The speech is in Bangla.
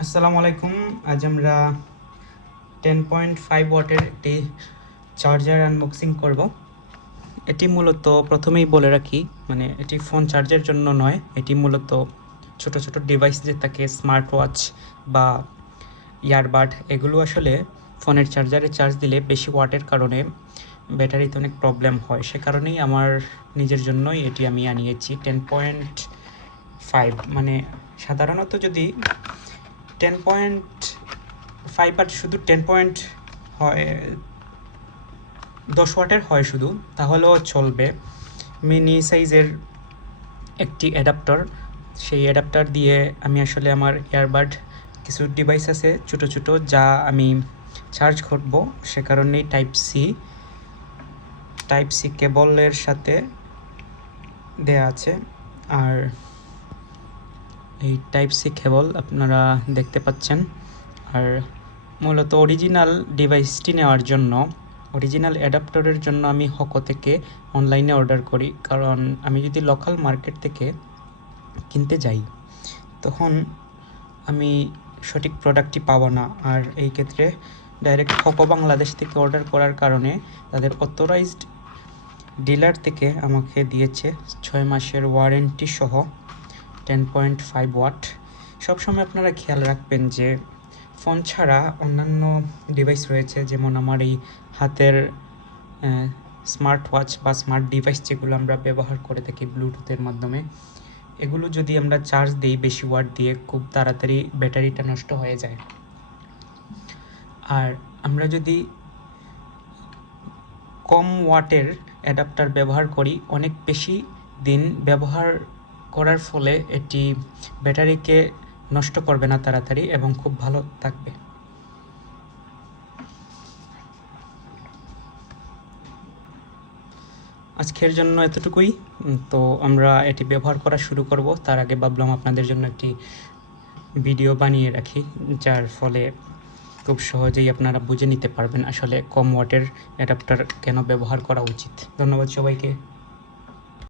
আসসালামু আলাইকুম আজ আমরা টেন পয়েন্ট ফাইভ ওয়াটের একটি চার্জার আনবক্সিং করব এটি মূলত প্রথমেই বলে রাখি মানে এটি ফোন চার্জের জন্য নয় এটি মূলত ছোট ছোট ডিভাইস যে থাকে স্মার্ট ওয়াচ বা ইয়ারবাড এগুলো আসলে ফোনের চার্জারে চার্জ দিলে বেশি ওয়াটের কারণে ব্যাটারিতে অনেক প্রবলেম হয় সে কারণেই আমার নিজের জন্যই এটি আমি আনিয়েছি টেন পয়েন্ট ফাইভ মানে সাধারণত যদি টেন পয়েন্ট ফাইভ আর শুধু টেন পয়েন্ট হয়, দশ ওয়াটের হয় শুধু, তাহলেও চলবে। মিনি সাইজের একটি অ্যাডাপ্টার সেই অ্যাডাপ্টার দিয়ে আমি আসলে আমার ইয়ারবাড কিছু ডিভাইস আছে ছোটো ছোটো যা আমি চার্জ করব। সে কারণেই টাইপ সি টাইপ সি কেবলের সাথে দেয়া আছে। আর এই টাইপ সি কেবল আপনারা দেখতে পাচ্ছেন। আর মূলত অরিজিনাল ডিভাইসটি নেওয়ার জন্য অরিজিনাল অ্যাডাপ্টারের জন্য আমি হকো থেকে অনলাইনে অর্ডার করি। কারণ আমি যদি লোকাল মার্কেট থেকে কিনতে যাই, তখন আমি সঠিক প্রোডাক্টটি পাবো না। আর এই ক্ষেত্রে ডাইরেক্ট হকো বাংলাদেশ থেকে অর্ডার করার কারণে তাদের অথরাইজড ডিলার থেকে আমাকে দিয়েছে ছয় মাসের ওয়ারেন্টি সহ। টেন পয়েন্ট ফাইভ ওয়াট সবসময় আপনারা খেয়াল রাখবেন যে ফোন ছাড়া অন্যান্য ডিভাইস রয়েছে, যেমন আমার এই হাতের স্মার্ট ওয়াচ বা স্মার্ট ডিভাইস যেগুলো আমরা ব্যবহার করে থাকি ব্লুটুথের মাধ্যমে, এগুলো যদি আমরা চার্জ দিই বেশি ওয়াট দিয়ে, খুব তাড়াতাড়ি ব্যাটারিটা নষ্ট হয়ে যায়। আর আমরা যদি কম ওয়াটের অ্যাডাপ্টার ব্যবহার করি, অনেক বেশি দিন ব্যবহার করার ফলে এটি ব্যাটারিকে নষ্ট করবে না তাড়াতাড়ি এবং খুব ভালো থাকবে। আজকের জন্য এতটুকুই। তো আমরা এটি ব্যবহার করা শুরু করব। তার আগে ভাবলাম আপনাদের জন্য একটি ভিডিও বানিয়ে রাখি, যার ফলে খুব সহজেই আপনারা বুঝে নিতে পারবেন আসলে কম ওয়াটের অ্যাডাপ্টার কেন ব্যবহার করা উচিত। ধন্যবাদ সবাইকে।